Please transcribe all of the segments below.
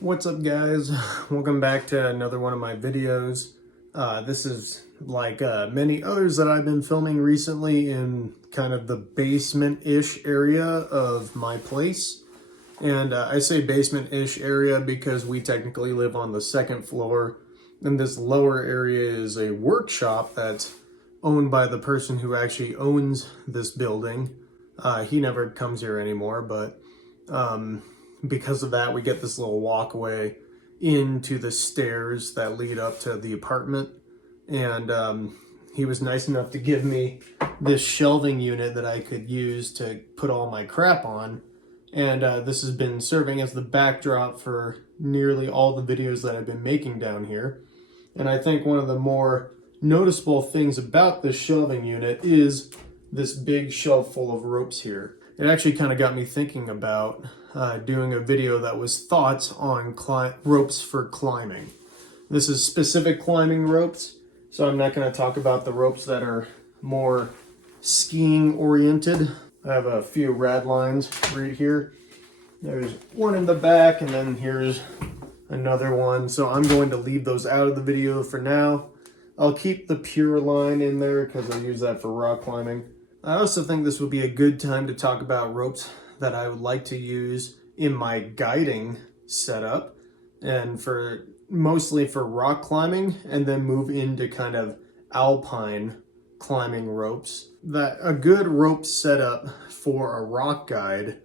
What's up, guys? Welcome back to another one of my videos. This is like many others that I've been filming recently in kind of the basement-ish area of my place. And I say basement-ish area because we technically live on the second floor, and this lower area is a workshop that's owned by the person who actually owns this building. He never comes here anymore, but because of that, we get this little walkway into the stairs that lead up to the apartment. And he was nice enough to give me this shelving unit that I could use to put all my crap on. And this has been serving as the backdrop for nearly all the videos that I've been making down here. And I think one of the more noticeable things about this shelving unit is this big shelf full of ropes here. It actually kind of got me thinking about doing a video that was thoughts on ropes for climbing. This is specific climbing ropes, so I'm not going to talk about the ropes that are more skiing oriented. I have a few rad lines right here. There's one in the back, and then here's another one. So I'm going to leave those out of the video for now. I'll keep the pure line in there because I use that for rock climbing. I also think this would be a good time to talk about ropes that I would like to use in my guiding setup, and for mostly for rock climbing, and then move into kind of alpine climbing ropes. That a good rope setup for a rock guide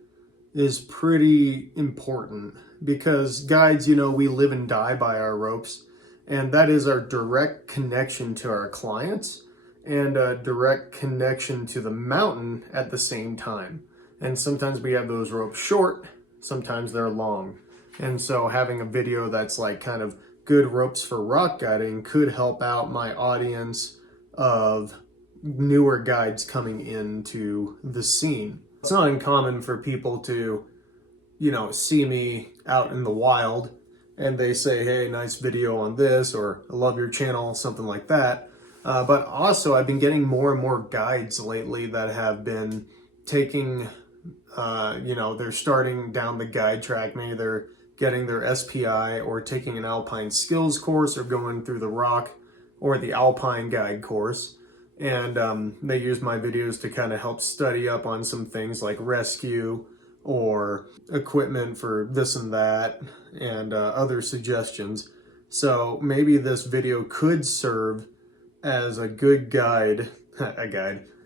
is pretty important because guides, we live and die by our ropes, and that is our direct connection to our clients and a direct connection to the mountain at the same time. And sometimes we have those ropes short, sometimes they're long. And so having a video that's like kind of good ropes for rock guiding could help out my audience of newer guides coming into the scene. It's not uncommon for people to, see me out in the wild and they say, hey, nice video on this, or I love your channel, something like that. But also I've been getting more and more guides lately that have been taking, they're starting down the guide track. Maybe they're getting their SPI or taking an alpine skills course or going through the rock or the alpine guide course. And they use my videos to kind of help study up on some things like rescue or equipment for this and that, and other suggestions. So maybe this video could serve as a good guide,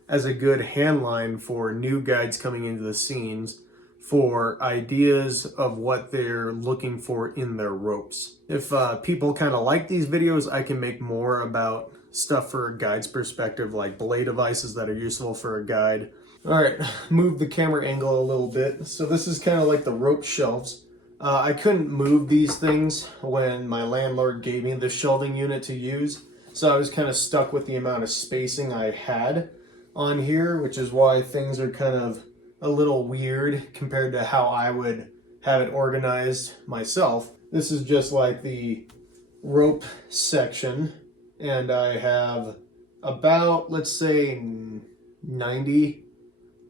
as a good handline for new guides coming into the scenes for ideas of what they're looking for in their ropes. If people kind of like these videos, I can make more about stuff for a guide's perspective, like belay devices that are useful for a guide. All right, move the camera angle a little bit. So this is kind of like the rope shelves. I couldn't move these things when my landlord gave me the shelving unit to use. So I was kind of stuck with the amount of spacing I had on here, which is why things are kind of a little weird compared to how I would have it organized myself. This is just like the rope section, and I have about, let's say,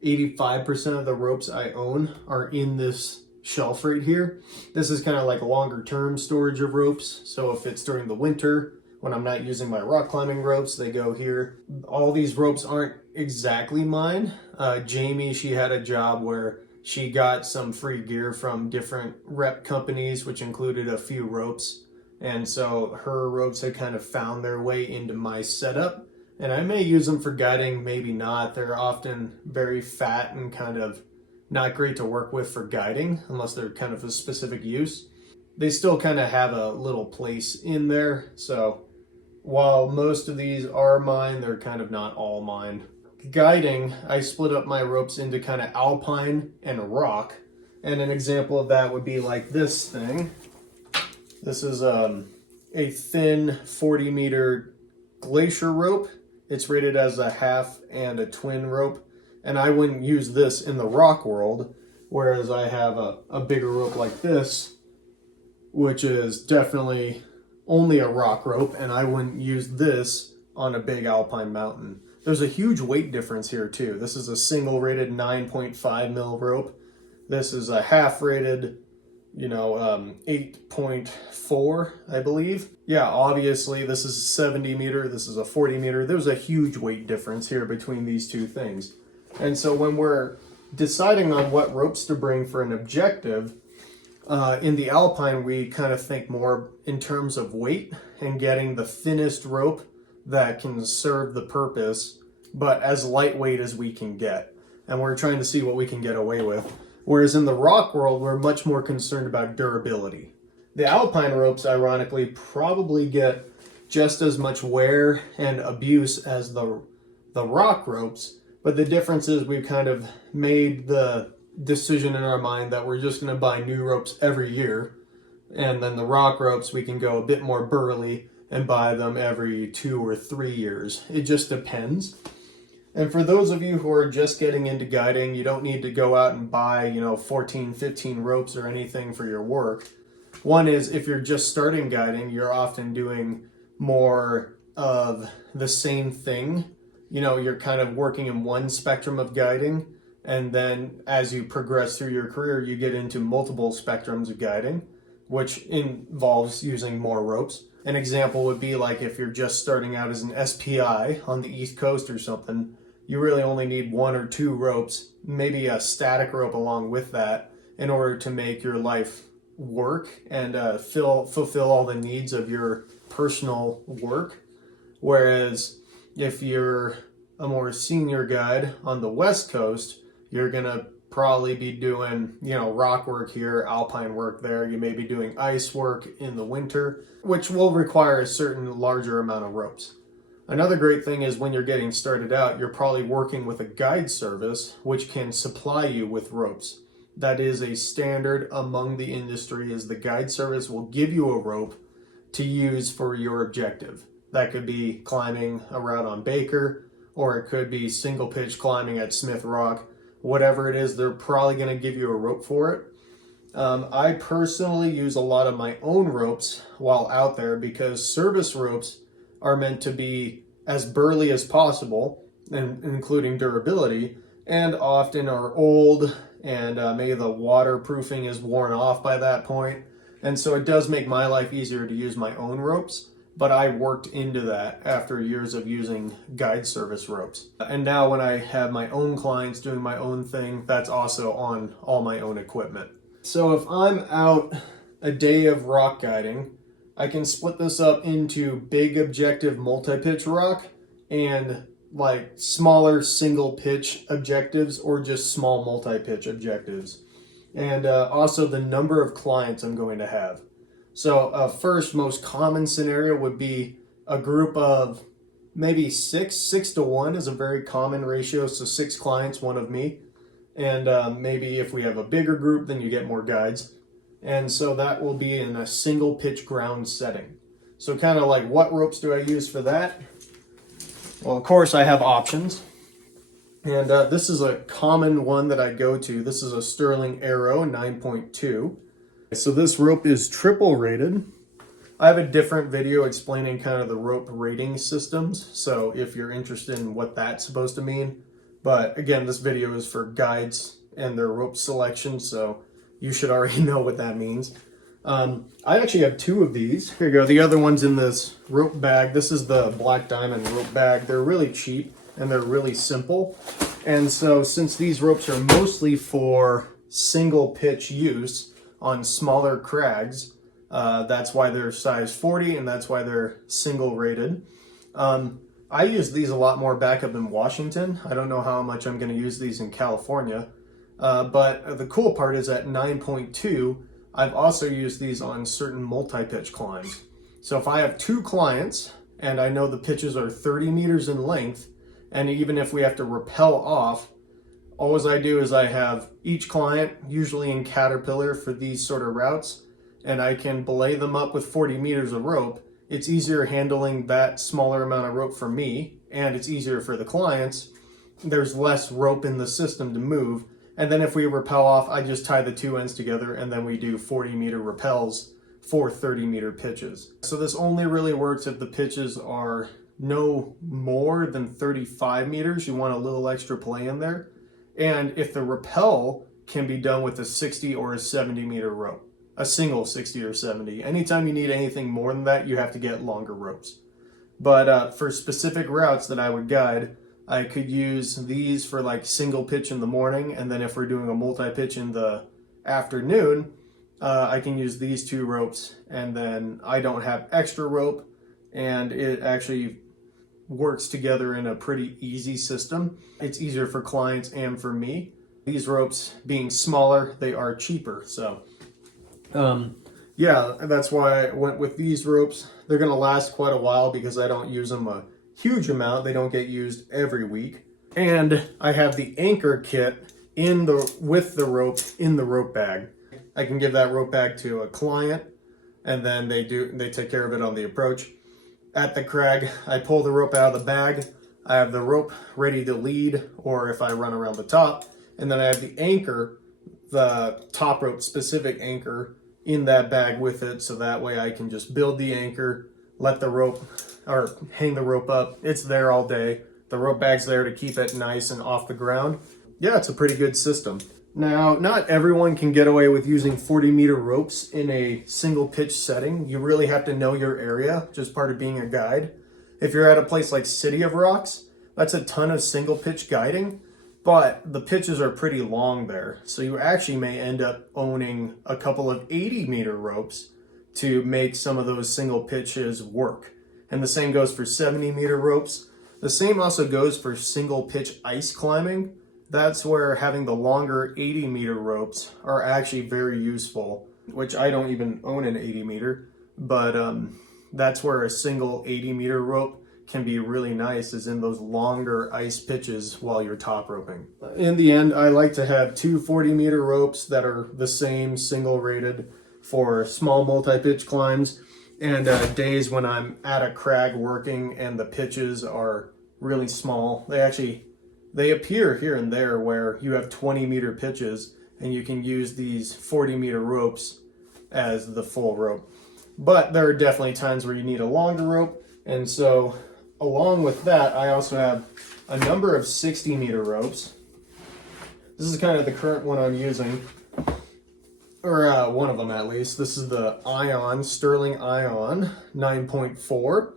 85% of the ropes I own are in this shelf right here. This is kind of like a longer term storage of ropes. So if it's during the winter, when I'm not using my rock climbing ropes, they go here. All these ropes aren't exactly mine. Jamie, she had a job where she got some free gear from different rep companies, which included a few ropes. And so her ropes had kind of found their way into my setup. And I may use them for guiding, maybe not. They're often very fat and kind of not great to work with for guiding, unless they're kind of a specific use. They still kind of have a little place in there. So while most of these are mine, they're kind of not all mine. Guiding, I split up my ropes into kind of alpine and rock. And an example of that would be like this thing. This is a thin 40-meter glacier rope. It's rated as a half and a twin rope. And I wouldn't use this in the rock world, whereas I have a bigger rope like this, which is definitely only a rock rope, and I wouldn't use this on a big alpine mountain. There's a huge weight difference here too. This is a single rated 9.5 mil rope. This is a half rated 8.4, I believe. Yeah, obviously this is a 70 meter, this is a 40 meter. There's a huge weight difference here between these two things. And so when we're deciding on what ropes to bring for an objective, in the alpine, we kind of think more in terms of weight and getting the thinnest rope that can serve the purpose, but as lightweight as we can get. And we're trying to see what we can get away with. Whereas in the rock world, we're much more concerned about durability. The alpine ropes, ironically, probably get just as much wear and abuse as the rock ropes, but the difference is we've kind of made the decision in our mind that we're just going to buy new ropes every year, and then the rock ropes we can go a bit more burly and buy them every 2 or 3 years. It just depends. And for those of you who are just getting into guiding, you don't need to go out and buy 14, 15 ropes or anything for your work. One is, if you're just starting guiding, you're often doing more of the same thing. You're kind of working in one spectrum of guiding, and then as you progress through your career, you get into multiple spectrums of guiding, which involves using more ropes. An example would be like if you're just starting out as an SPI on the East Coast or something, you really only need 1 or 2 ropes, maybe a static rope along with that, in order to make your life work and fulfill all the needs of your personal work. Whereas if you're a more senior guide on the West Coast, you're gonna probably be doing, rock work here, alpine work there. You may be doing ice work in the winter, which will require a certain larger amount of ropes. Another great thing is when you're getting started out, you're probably working with a guide service, which can supply you with ropes. That is a standard among the industry, is the guide service will give you a rope to use for your objective. That could be climbing a route on Baker, or it could be single pitch climbing at Smith Rock. Whatever it is, they're probably going to give you a rope for it. I personally use a lot of my own ropes while out there because service ropes are meant to be as burly as possible, and including durability, and often are old, and maybe the waterproofing is worn off by that point. And so it does make my life easier to use my own ropes, but I worked into that after years of using guide service ropes. And now when I have my own clients doing my own thing, that's also on all my own equipment. So if I'm out a day of rock guiding, I can split this up into big objective multi-pitch rock and like smaller single pitch objectives, or just small multi-pitch objectives. And also the number of clients I'm going to have. So first most common scenario would be a group of maybe 6 to 1 is a very common ratio. So 6 clients, 1 of me. And maybe if we have a bigger group, then you get more guides. And so that will be in a single pitch ground setting. So kind of like, what ropes do I use for that? Well, of course I have options. And this is a common one that I go to. This is a Sterling Arrow 9.2. So this rope is triple rated. I have a different video explaining kind of the rope rating systems. So if you're interested in what that's supposed to mean. But again, this video is for guides and their rope selection. So you should already know what that means. I actually have 2 of these. Here you go. The other one's in this rope bag. This is the Black Diamond rope bag. They're really cheap and they're really simple. And so since these ropes are mostly for single pitch use on smaller crags, that's why they're size 40 and that's why they're single rated. I use these a lot more back up in Washington. I don't know how much I'm going to use these in California. But the cool part is at 9.2, I've also used these on certain multi-pitch climbs. So if I have 2 clients and I know the pitches are 30 meters in length, and even if we have to rappel off, all I do is I have each client, usually in Caterpillar for these sort of routes, and I can belay them up with 40 meters of rope. It's easier handling that smaller amount of rope for me, and it's easier for the clients. There's less rope in the system to move. And then if we rappel off, I just tie the 2 ends together and then we do 40 meter rappels for 30 meter pitches. So this only really works if the pitches are no more than 35 meters. You want a little extra play in there. And if the rappel can be done with a 60 or a 70 meter rope. a single 60 or 70. Anytime you need anything more than that, you have to get longer ropes. But for specific routes that I would guide, I could use these for like single pitch in the morning, and then if we're doing a multi-pitch in the afternoon, I can use these two ropes, and then I don't have extra rope, and it actually works together in a pretty easy system. It's easier for clients and for me. These ropes being smaller, they are cheaper. So yeah, that's why I went with these ropes. They're gonna last quite a while because I don't use them a huge amount. They don't get used every week. And I have the anchor kit with the rope in the rope bag. I can give that rope bag to a client, and then they take care of it on the approach. At the crag, I pull the rope out of the bag. I have the rope ready to lead, or if I run around the top, and then I have the anchor, the top rope specific anchor, in that bag with it, so that way I can just build the anchor, let the rope, or hang the rope up. It's there all day. The rope bag's there to keep it nice and off the ground. Yeah, it's a pretty good system. Now, not everyone can get away with using 40-meter ropes in a single pitch setting. You really have to know your area, just part of being a guide. If you're at a place like City of Rocks, that's a ton of single pitch guiding, but the pitches are pretty long there. So you actually may end up owning a couple of 80-meter ropes to make some of those single pitches work. And the same goes for 70-meter ropes. The same also goes for single pitch ice climbing. That's where having the longer 80-meter ropes are actually very useful, which I don't even own an 80-meter, but that's where a single 80-meter rope can be really nice, is in those longer ice pitches while you're top roping. In the end, I like to have two 40-meter ropes that are the same, single rated, for small multi-pitch climbs, and days when I'm at a crag working and the pitches are really small. They appear here and there where you have 20-meter pitches and you can use these 40-meter ropes as the full rope. But there are definitely times where you need a longer rope, and so along with that, I also have a number of 60-meter ropes. This is kind of the current one I'm using, or one of them at least. This is the Ion, Sterling Ion 9.4.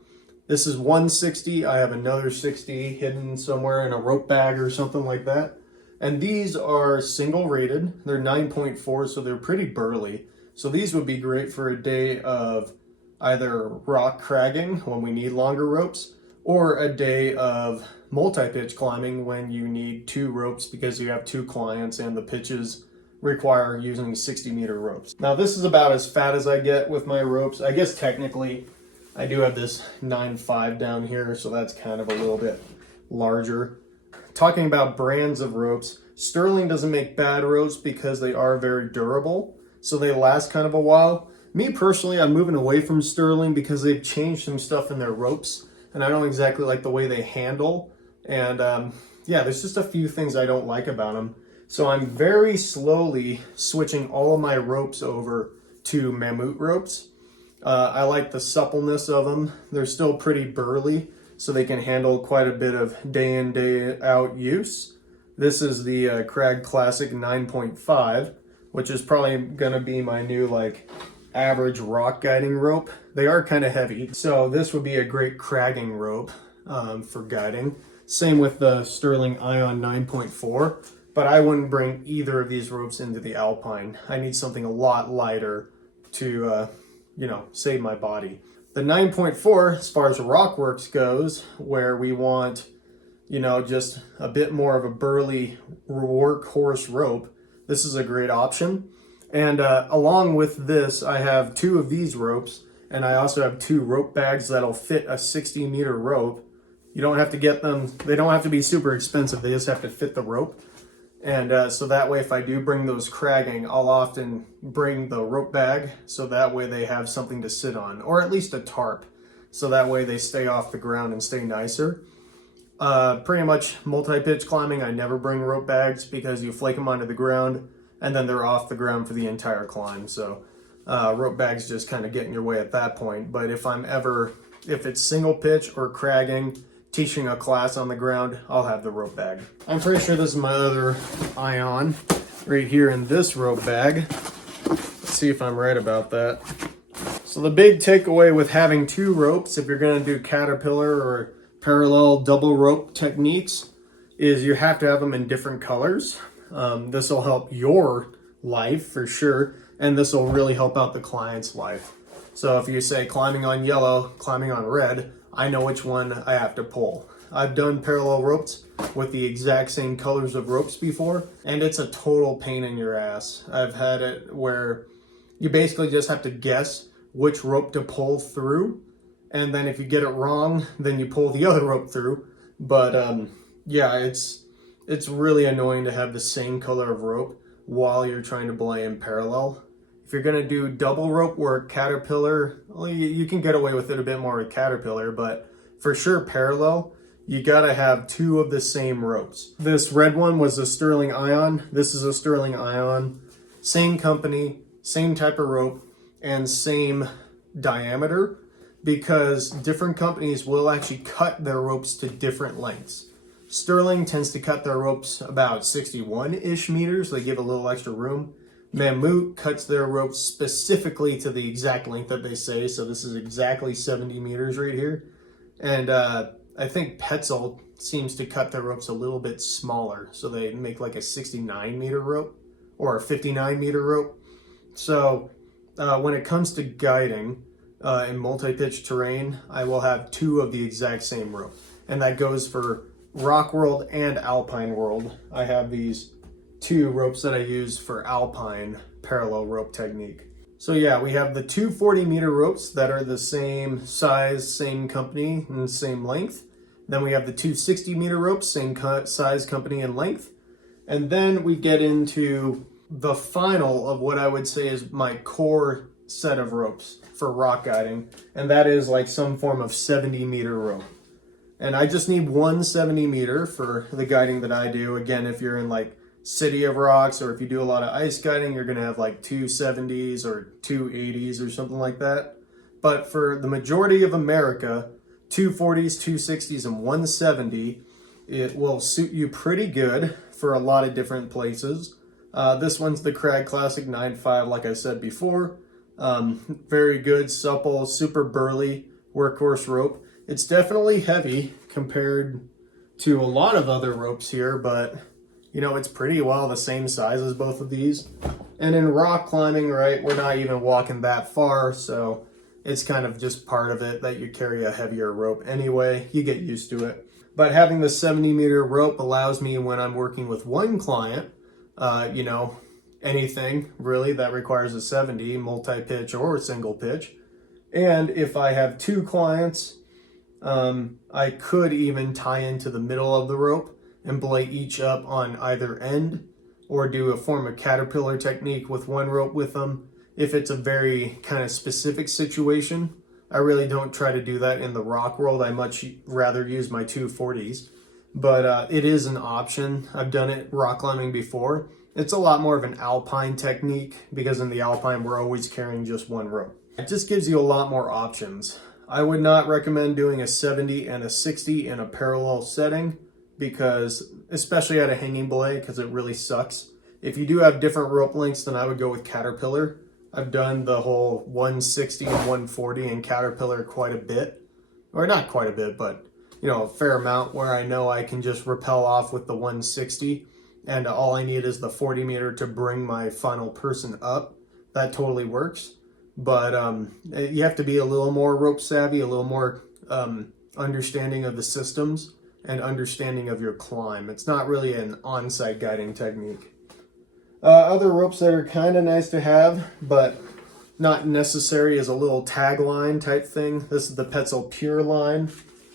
This is 160. I have another 60 hidden somewhere in a rope bag or something like that. And these are single rated. They're 9.4, so they're pretty burly. So these would be great for a day of either rock cragging when we need longer ropes, or a day of multi-pitch climbing when you need two ropes because you have two clients and the pitches require using 60-meter ropes. Now this is about as fat as I get with my ropes. I guess technically I do have this 9.5 down here, so that's kind of a little bit larger. Talking about brands of ropes, Sterling doesn't make bad ropes because they are very durable, so they last kind of a while. Me personally, I'm moving away from Sterling because they've changed some stuff in their ropes, and I don't exactly like the way they handle. And yeah, there's just a few things I don't like about them. So I'm very slowly switching all of my ropes over to Mammut ropes. I like the suppleness of them. They're still pretty burly, so they can handle quite a bit of day in, day out use. This is the Crag Classic 9.5, which is probably gonna be my new average rock guiding rope. They are kind of heavy, so this would be a great cragging rope for guiding. Same with the Sterling Ion 9.4, but I wouldn't bring either of these ropes into the Alpine. I need something a lot lighter to save my body. The 9.4, as far as Rockworks goes, where we want, just a bit more of a burly workhorse rope, this is a great option. And along with this, I have two of these ropes, and I also have two rope bags that'll fit a 60-meter rope. You don't have to get them, they don't have to be super expensive, they just have to fit the rope. And so that way, if I do bring those cragging, I'll often bring the rope bag, so that way they have something to sit on, or at least a tarp, so that way they stay off the ground and stay nicer. Pretty much multi-pitch climbing, I never bring rope bags because you flake them onto the ground, and then they're off the ground for the entire climb. So rope bags just kind of get in your way at that point. But if it's single pitch or cragging, teaching a class on the ground, I'll have the rope bag. I'm pretty sure this is my other Ion right here in this rope bag. see if I'm right about that. So the big takeaway with having two ropes, if you're going to do caterpillar or parallel double rope techniques, is you have to have them in different colors. This will help your life for sure, and this will really help out the client's life. So if you say climbing on yellow, climbing on red, I know which one I have to pull. I've done parallel ropes with the exact same colors of ropes before, and it's a total pain in your ass. I've had it where you basically just have to guess which rope to pull through, and then if you get it wrong, then you pull the other rope through. But yeah, it's really annoying to have the same color of rope while you're trying to belay in parallel. If you're gonna do double rope work, caterpillar, well, you can get away with it a bit more with caterpillar, but for sure parallel, you gotta have two of the same ropes. This red one was a Sterling Ion. This is a Sterling Ion. Same company, same type of rope, and same diameter, because different companies will actually cut their ropes to different lengths. Sterling tends to cut their ropes about 61-ish meters. They give a little extra room. Mammut cuts their ropes specifically to the exact length that they say. So this is exactly 70 meters right here. And I think Petzl seems to cut their ropes a little bit smaller. So they make like a 69 meter rope or a 59 meter rope. So when it comes to guiding in multi-pitch terrain, I will have two of the exact same rope. And that goes for Rock World and Alpine World. I have these two ropes that I use for Alpine parallel rope technique. So yeah, we have the two 40-meter ropes that are the same size, same company, and same length. Then we have the two 60-meter ropes, same size, company, and length. And then we get into the final of what I would say is my core set of ropes for rock guiding, and that is like some form of 70-meter rope. And I just need one 70 meter for the guiding that I do. Again, if you're in like City of Rocks, or if you do a lot of ice guiding, you're gonna have like two 70s or two 80s or something like that. But for the majority of America, two 40s, two 60s, and one 70, it will suit you pretty good for a lot of different places. This one's the Crag Classic 9.5, like I said before. Very good, supple, super burly workhorse rope. It's definitely heavy compared to a lot of other ropes here, but you know, it's pretty well the same size as both of these. And in rock climbing, right, we're not even walking that far, so it's kind of just part of it that you carry a heavier rope anyway. You get used to it. But having the 70-meter rope allows me, when I'm working with one client, you know, anything really that requires a 70, multi-pitch or single pitch. And if I have two clients, I could even tie into the middle of the rope and belay each up on either end, or do a form of caterpillar technique with one rope with them. If it's a very kind of specific situation, I really don't try to do that in the rock world. I much rather use my 240s, but it is an option. I've done it rock climbing before. It's a lot more of an alpine technique, because in the alpine, we're always carrying just one rope. It just gives you a lot more options. I would not recommend doing a 70 and a 60 in a parallel setting, because especially at a hanging belay, because it really sucks. If you do have different rope lengths, then I would go with caterpillar. I've done the whole 160 and 140 in caterpillar quite a bit, or not quite a bit, but you know, a fair amount, where I know I can just rappel off with the 160 and all I need is the 40 meter to bring my final person up. That totally works. But you have to be a little more rope savvy, a little more understanding of the systems and understanding of your climb. It's not really an on-site guiding technique. Other ropes that are kind of nice to have, but not necessary, is a little tagline type thing. This is the Petzl Pure line.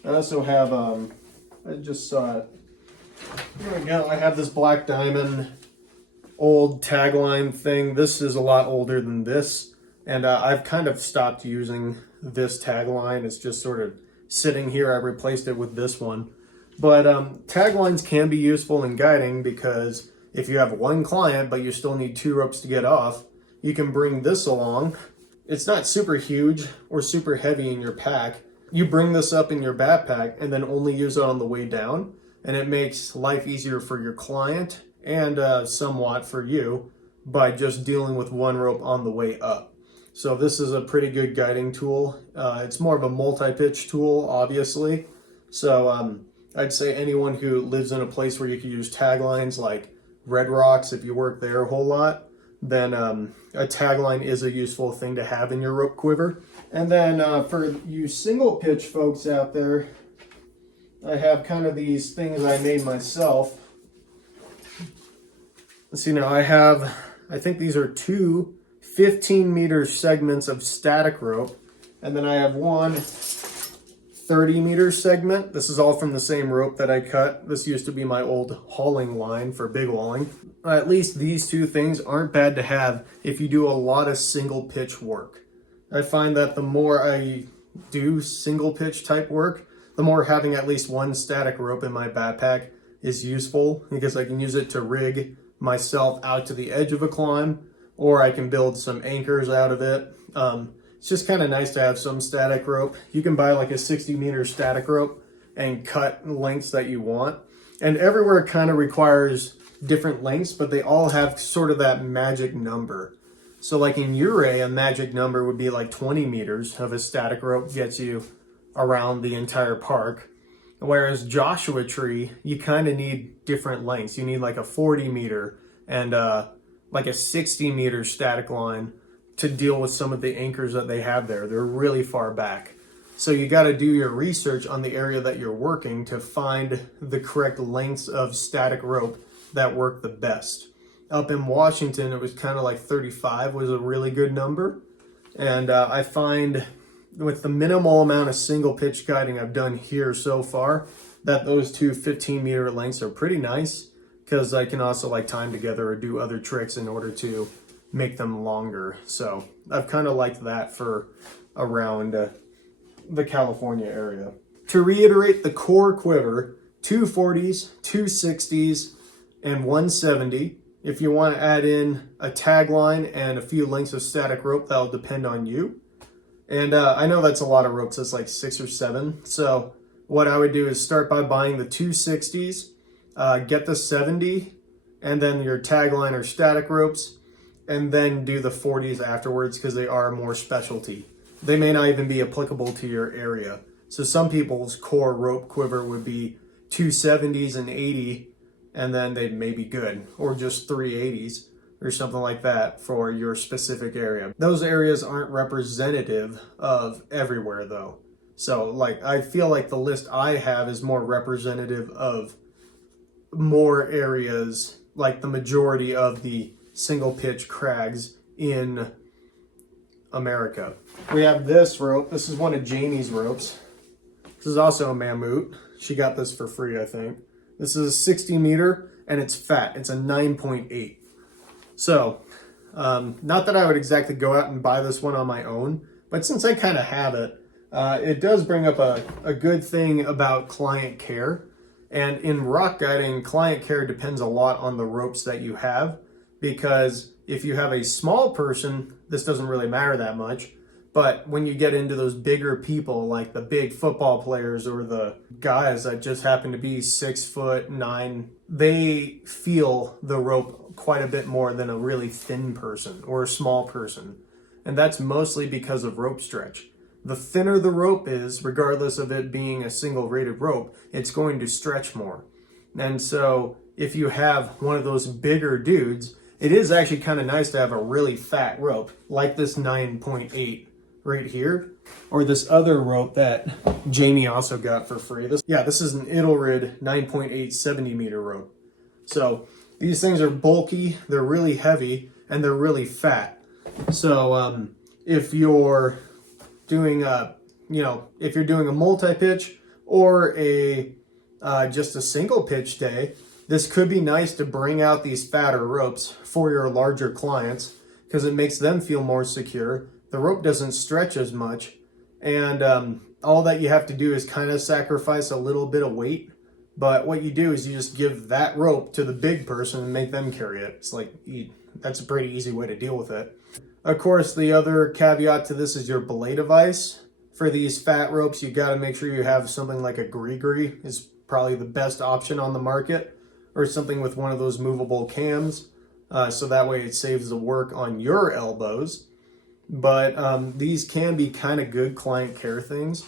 I also have, I just saw it. Here we go. I have this Black Diamond old tagline thing. This is a lot older than this, and I've kind of stopped using this tagline. It's just sort of sitting here. I replaced it with this one. But taglines can be useful in guiding, because if you have one client but you still need two ropes to get off, you can bring this along. It's not super huge or super heavy in your pack. You bring this up in your backpack and then only use it on the way down, and it makes life easier for your client and somewhat for you. by just dealing with one rope on the way up. So this is a pretty good guiding tool. It's more of a multi-pitch tool, obviously. So I'd say anyone who lives in a place where you can use taglines like Red Rocks, if you work there a whole lot, then a tagline is a useful thing to have in your rope quiver. And then for you single pitch folks out there, I have kind of these things I made myself. Let's see now, I think these are two 15-meter segments of static rope, and then I have one 30-meter segment. This is all from the same rope that I cut. This used to be my old hauling line for big walling. At least these two things aren't bad to have if you do a lot of single pitch work. I find that the more I do single pitch type work, the more having at least one static rope in my backpack is useful, because I can use it to rig myself out to the edge of a climb, or I can build some anchors out of it. It's just kind of nice to have some static rope. You can buy like a 60-meter static rope and cut lengths that you want. And everywhere kind of requires different lengths, but they all have sort of that magic number. So like in Ouray, a magic number would be like 20 meters of a static rope gets you around the entire park. Whereas Joshua Tree, you kind of need different lengths. You need like a 40-meter and like a 60-meter static line to deal with some of the anchors that they have there. They're really far back. So you got to do your research on the area that you're working to find the correct lengths of static rope that work the best. Up in Washington, it was kind of like 35 was a really good number. And I find with the minimal amount of single pitch guiding I've done here so far, that those two 15-meter lengths are pretty nice, because I can also like time together or do other tricks in order to make them longer. So I've kind of liked that for around the California area. To reiterate the core quiver, 240s, 260s, and 170. If you want to add in a tagline and a few lengths of static rope, that'll depend on you. And I know that's a lot of ropes, it's like 6 or 7. So what I would do is start by buying the 260s, get the 70, and then your tagline or static ropes, and then do the 40s afterwards, because they are more specialty. They may not even be applicable to your area. So some people's core rope quiver would be 270s and 80, and then they may be good, or just 380s or something like that for your specific area. Those areas aren't representative of everywhere though. So like, I feel like the list I have is more representative of more areas, like the majority of the single pitch crags in America. We have this rope. This is one of Jamie's ropes. This is also a Mammut. She got this for free, I think. This is a 60 meter and it's fat. It's a 9.8. So, not that I would exactly go out and buy this one on my own, but since I kind of have it, it does bring up a good thing about client care. And in rock guiding, client care depends a lot on the ropes that you have, because if you have a small person, this doesn't really matter that much. But when you get into those bigger people, like the big football players or the guys that just happen to be 6'9", they feel the rope quite a bit more than a really thin person or a small person. And that's mostly because of rope stretch. The thinner the rope is, regardless of it being a single rated rope, it's going to stretch more. And so if you have one of those bigger dudes, it is actually kind of nice to have a really fat rope, like this 9.8 right here, or this other rope that Jamie also got for free. This is an Idelrid 9.8 70 meter rope. So these things are bulky, they're really heavy, and they're really fat. So if you're doing if you're doing a multi-pitch or a just a single pitch day, this could be nice to bring out these fatter ropes for your larger clients, because it makes them feel more secure. The rope doesn't stretch as much, and all that you have to do is kind of sacrifice a little bit of weight. But what you do is you just give that rope to the big person and make them carry it. It's like, that's a pretty easy way to deal with it. Of course, the other caveat to this is your belay device. For these fat ropes, you got to make sure you have something like a gree-gree is probably the best option on the market, or something with one of those movable cams. so that way it saves the work on your elbows. But these can be kind of good client care things.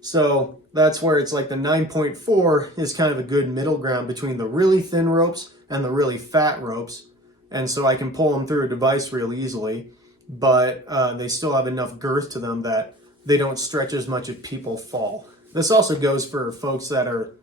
So that's where it's like the 9.4 is kind of a good middle ground between the really thin ropes and the really fat ropes. And so I can pull them through a device real easily, but they still have enough girth to them that they don't stretch as much if people fall. This also goes for folks that are,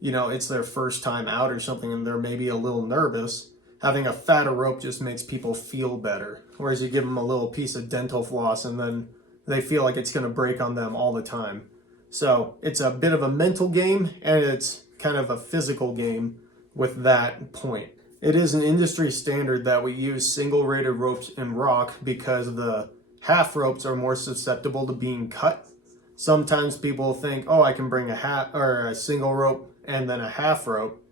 it's their first time out or something and they're maybe a little nervous. Having a fatter rope just makes people feel better. Whereas you give them a little piece of dental floss and then they feel like it's going to break on them all the time. So it's a bit of a mental game and it's kind of a physical game with that point. It is an industry standard that we use single rated ropes in rock because the half ropes are more susceptible to being cut. Sometimes people think, oh, I can bring a half or a single rope and then a half rope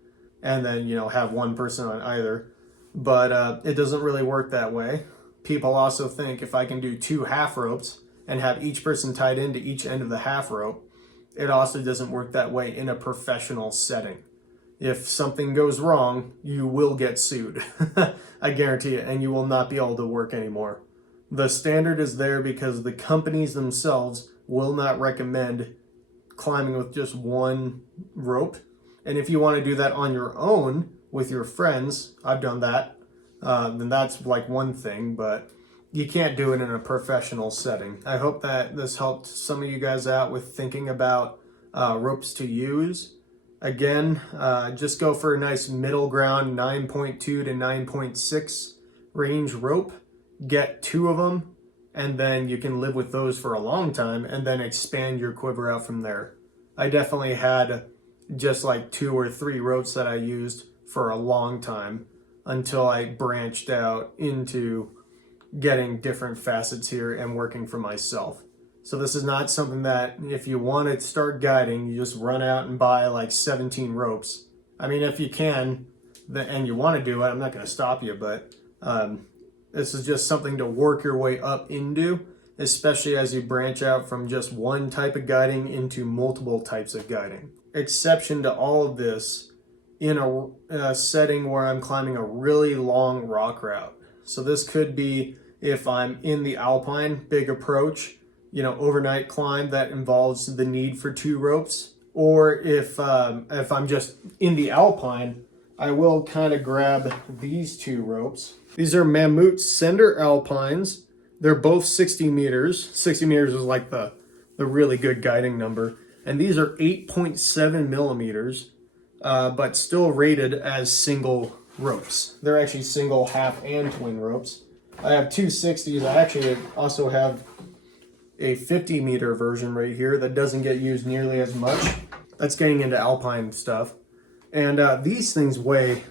and then, have one person on either. But it doesn't really work that way. People also think if I can do 2 half ropes and have each person tied into each end of the half rope, it also doesn't work that way in a professional setting. If something goes wrong, you will get sued. I guarantee it, and you will not be able to work anymore. The standard is there because the companies themselves will not recommend climbing with just one rope. And if you want to do that on your own with your friends, I've done that, then that's like one thing, but you can't do it in a professional setting. I hope that this helped some of you guys out with thinking about ropes to use. Again, just go for a nice middle ground 9.2 to 9.6 range rope. Get 2 of them, and then you can live with those for a long time and then expand your quiver out from there. I definitely had just like 2 or 3 ropes that I used for a long time until I branched out into getting different facets here and working for myself. So this is not something that if you want to start guiding, you just run out and buy like 17 ropes. I mean, if you can, and you want to do it, I'm not going to stop you, but this is just something to work your way up into, especially as you branch out from just one type of guiding into multiple types of guiding. Exception to all of this in a setting where I'm climbing a really long rock route. So this could be if I'm in the alpine, big approach, overnight climb that involves the need for 2 ropes. Or if I'm just in the alpine, I will kind of grab these 2 ropes. These are Mammut Sender Alpines. They're both 60 meters. 60 meters is like the really good guiding number. And these are 8.7 millimeters, but still rated as single ropes. They're actually single, half, and twin ropes. I have 2 60s. I actually also have a 50 meter version right here that doesn't get used nearly as much. That's getting into alpine stuff. And these things weigh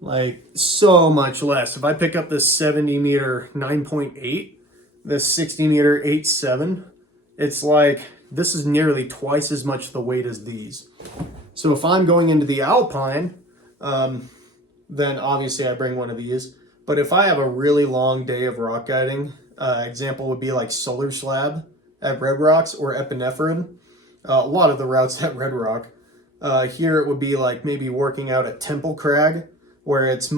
like so much less. If I pick up this 70 meter 9.8, this 60 meter 8.7, it's like this is nearly twice as much the weight as these. So if I'm going into the alpine, then obviously I bring one of these. But if I have a really long day of rock guiding, example would be like Solar Slab at Red Rocks or Epinephrine. A lot of the routes at Red Rock. Here it would be like maybe working out at Temple Crag, where it's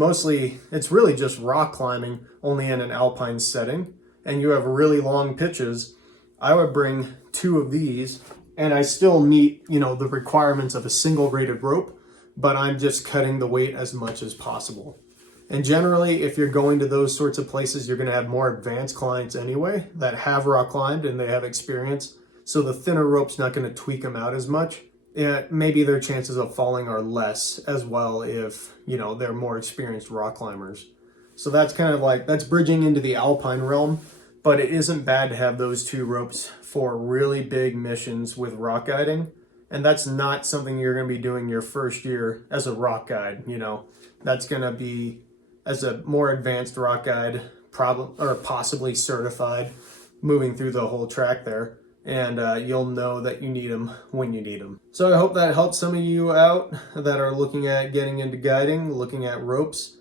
really just rock climbing, only in an alpine setting, and you have really long pitches. I would bring 2 of these, and I still meet, the requirements of a single rated rope, but I'm just cutting the weight as much as possible. And generally, if you're going to those sorts of places, you're going to have more advanced clients anyway that have rock climbed and they have experience. So the thinner rope's not going to tweak them out as much. Maybe their chances of falling are less as well if, they're more experienced rock climbers. So that's kind of like, that's bridging into the alpine realm, but it isn't bad to have those 2 ropes for really big missions with rock guiding. And that's not something you're going to be doing your first year as a rock guide. That's going to be as a more advanced rock guide, possibly certified, moving through the whole track there. And you'll know that you need them when you need them. So I hope that helps some of you out that are looking at getting into guiding, looking at ropes.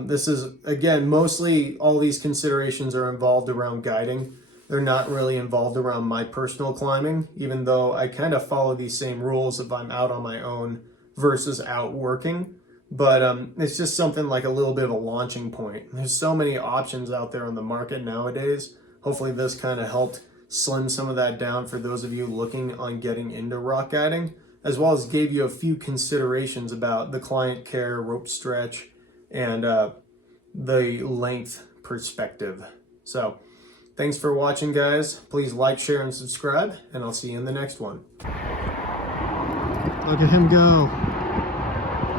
This is, again, mostly all these considerations are involved around guiding. They're not really involved around my personal climbing, even though I kind of follow these same rules if I'm out on my own versus out working. But it's just something like a little bit of a launching point. There's so many options out there on the market nowadays. Hopefully this kind of helped slim some of that down for those of you looking on getting into rock guiding, as well as gave you a few considerations about the client care, rope stretch, and the length perspective. So thanks for watching, guys. Please like, share, and subscribe, and I'll see you in the next one. Look at him go.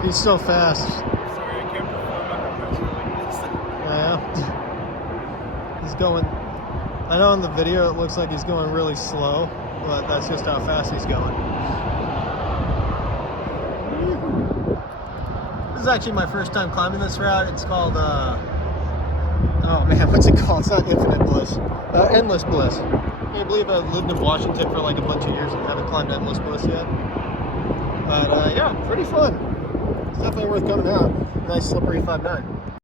He's so fast. Sorry, I can't perform under pressure like this. Yeah. He's going, I know in the video it looks like he's going really slow, but that's just how fast he's going. This is actually my first time climbing this route. It's called, oh man, what's it called? It's not Infinite Bliss. Endless Bliss. I believe I've lived in Washington for like a bunch of years and haven't climbed Endless Bliss yet. But yeah, pretty fun. It's definitely worth coming out. Nice slippery 5.9.